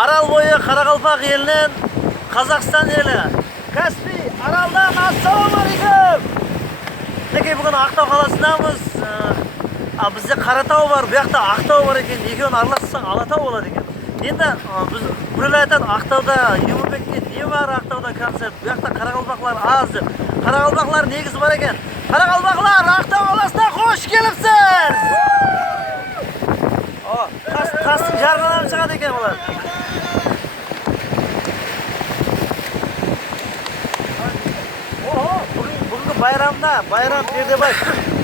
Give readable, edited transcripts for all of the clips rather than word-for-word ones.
Арал бойы Қарақалпақ елінен Қазақстан елі. Каспий, Аралдан ассалаумағалейкум. Мінекей бүгін Ақтау қаласындамыз. Бізде Қаратау бар, бұл жақта Ақтау бар екен. Екеуін аралассаң Алатау болады екен. Енді біз біреулер айтады, Ақтауда Юмірбекте не бар, Ақтауда концерт. Бұл жақта Қарақалпақлар аз деп. Қарақалпақлар негізі бар екен. Қарақалпақлар Ақтау қаласына қош келіпсіз. Тастың жарғаларын шығады екен олар. Бүгінгі байрамда, байрам Пердебай.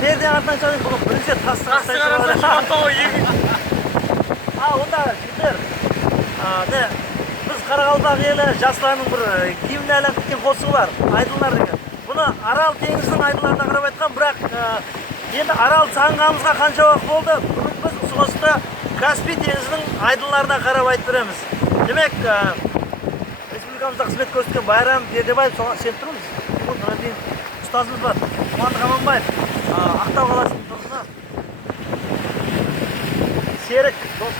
Перде артынан шығады, бүгін бірінші тастың астынан онда жігіттер, біз Қарақалпақ елі жастарының бір киіміне айланып кеткен қосығы бар, айдындар деген. Бұны Арал теңізінің айдындарына қарап айтқан, бірақ енді Арал сағынғанымызға қанша уақыт болды, бүгін біз соғысты Каспий теңізінің айдындарына қарап айтып береміз. Демек, республикамызда қызмет көрсеткен Байрам Пердебаев соған сеніп тұрмыз. Бұдан кейін ұстазымыз бар, Қуандық Аманбаев, Ақтау қаласының тұрғыны. Серік, дос.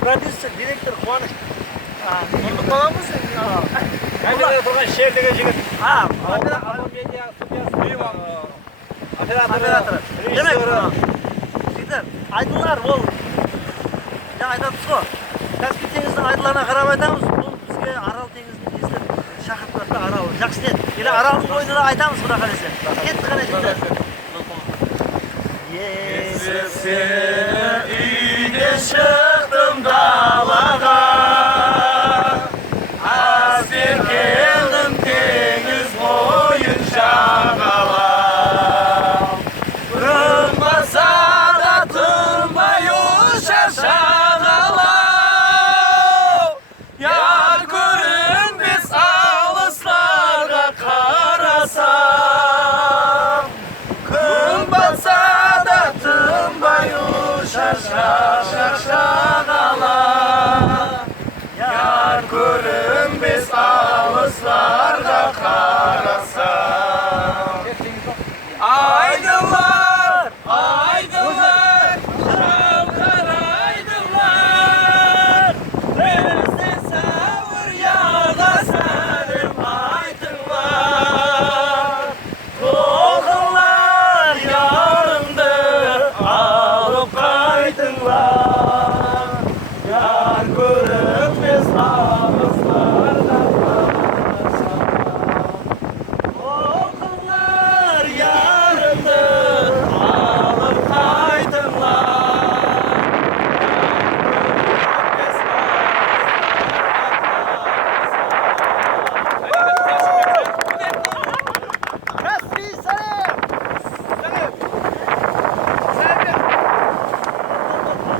Продюсер, директор Қуаныш. Нұрдық баламыз? Камерада тұрған шер деген жігіт. Операторы. Демек, жігіттер, айдынлар ол, жаңа айтамыз ғой, Каспий теңіздің айдынларына қарап айтамыз, бұл бізге Арал теңізінің естіп шақырып тұрады, Арал. Жақсы деді. Или Аралдың бойында да айтамыз бұда қалесе. Кеттік қана жігіттер. Есіп сені үйдеші